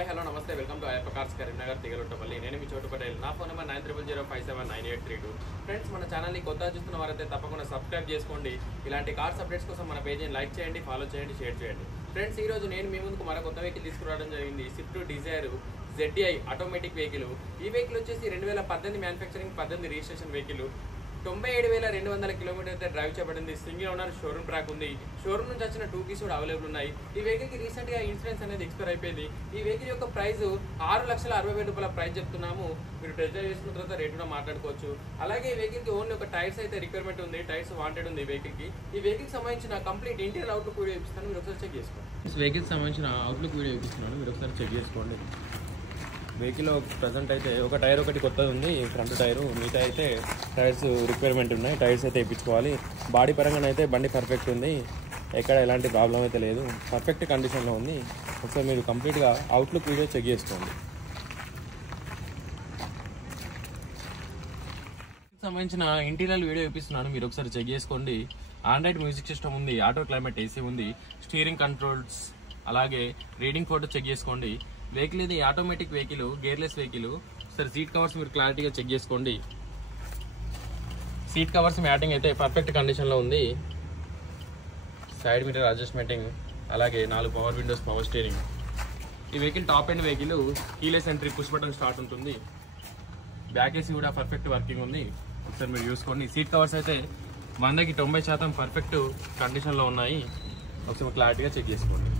Hi hello నమస్తే welcome to Ayyappa cars Karimnagar Thigalottapalli. నేను మీ చోటు పటేల్. నా ఫోన్ నెంబర్ 9005759832. ఫ్రెండ్స్, మన ఛానల్ని కొత్తగా చూస్తున్న వారైతే తప్పకుండా సబ్స్క్రైబ్ చేసుకోండి. ఇలాంటి కార్స్ అప్డేట్స్ కోసం మన పేజీని లైక్ చేయండి, ఫాలో చేయండి, షేర్ చేయండి. ఫ్రెండ్స్, ఈరోజు నేను మీ ముందుకు మరో కొత్త వెహికల్ తీసుకురావడం జరిగింది. Swift Dzire ZDI automatic vehicle. ఈ వెహికల్ వచ్చేసి 2018 మ్యానుఫ్యాక్చరింగ్, 18 రిజిస్ట్రేషన్ వెహికల్. 97,200 కిలోమీటర్ అయితే డ్రైవ్ చేయబడింది. సింగిల్ ఓనర్, షోరూమ్ ట్రాక్ ఉంది. షోరూమ్ నుంచి వచ్చిన 2 కీస్ కూడా అవైలబుల్ ఉన్నాయి. ఈ వెహికల్కి రీసెంట్గా ఇన్సూరెన్స్ అనేది ఎక్స్పైర్ అయిపోయింది. ఈ వెహికల్ యొక్క ప్రైస్ 6,60,000 రూపాయల ప్రైస్ చెప్తున్నాము. మీరు టెస్ట్ డ్రైవ్ చేసుకున్న తర్వాత రేట్ కూడా మాట్లాడుకోవచ్చు. అలాగే ఈ వెహికల్కి ఓన్లీ ఒక టైర్స్ అయితే రిక్వైర్మెంట్ ఉంది. టైర్స్ వాంటెడ్ ఉంది ఈ వెహికల్కి. ఈ వెహికల్కి సంబంధించిన కంప్లీట్ ఇంటీరియర్ అవుట్లుక్ వీడియో ఇస్తాను, మీరు ఒకసారి చెక్ చేసుకోండి. వెహికల్కి సంబంధించిన అవుట్లుక్ వీడియో ఇస్తున్నాను, మీరు ఒకసారి చెక్ చేసుకోండి. వెహికల్ ప్రజెంట్ అయితే ఒక టైర్ ఒకటి కొత్తది ఉంది, ఫ్రంట్ టైరు. మిగతా అయితే టైర్స్ రిక్వైర్మెంట్ ఉన్నాయి. టైర్స్ అయితే ఇప్పించుకోవాలి. బాడీ పరంగా అయితే బండి పర్ఫెక్ట్ ఉంది, ఎక్కడ ఎలాంటి ప్రాబ్లం అయితే లేదు, పర్ఫెక్ట్ కండిషన్లో ఉంది. ఒకసారి మీరు కంప్లీట్గా అవుట్లుక్ వీడియో చెక్ చేసుకోండి. సంబంధించిన ఇంటీరియర్ వీడియో ఇప్పిస్తున్నాను, మీరు ఒకసారి చెక్ చేసుకోండి. ఆండ్రాయిడ్ మ్యూజిక్ సిస్టమ్ ఉంది, ఆటో క్లైమేట్ AC ఉంది, స్టీరింగ్ కంట్రోల్స్, అలాగే రీడింగ్ ఫోటో చెక్ చేసుకోండి. వెహికల్ ఇది ఆటోమేటిక్ వెహికల్, గేర్లెస్ వెహికల్. సరే, సీట్ కవర్స్ మీరు క్లారిటీగా చెక్ చేసుకోండి. సీట్ కవర్స్ మ్యాటింగ్ అయితే పర్ఫెక్ట్ కండిషన్లో ఉంది. సైడ్ మీటర్ అడ్జస్ట్మెంటింగ్, అలాగే 4 పవర్ విండోస్, పవర్ స్టీరింగ్. ఈ vehicle top end vehicle, keyless entry, push button start ఉంటుంది. బ్యాక్ AC కూడా పర్ఫెక్ట్ వర్కింగ్ ఉంది. ఒకసారి మీరు చూసుకోండి. సీట్ కవర్స్ అయితే 100కి 90% పర్ఫెక్ట్ కండిషన్లో ఉన్నాయి. ఒకసారి క్లారిటీగా చెక్ చేసుకోండి.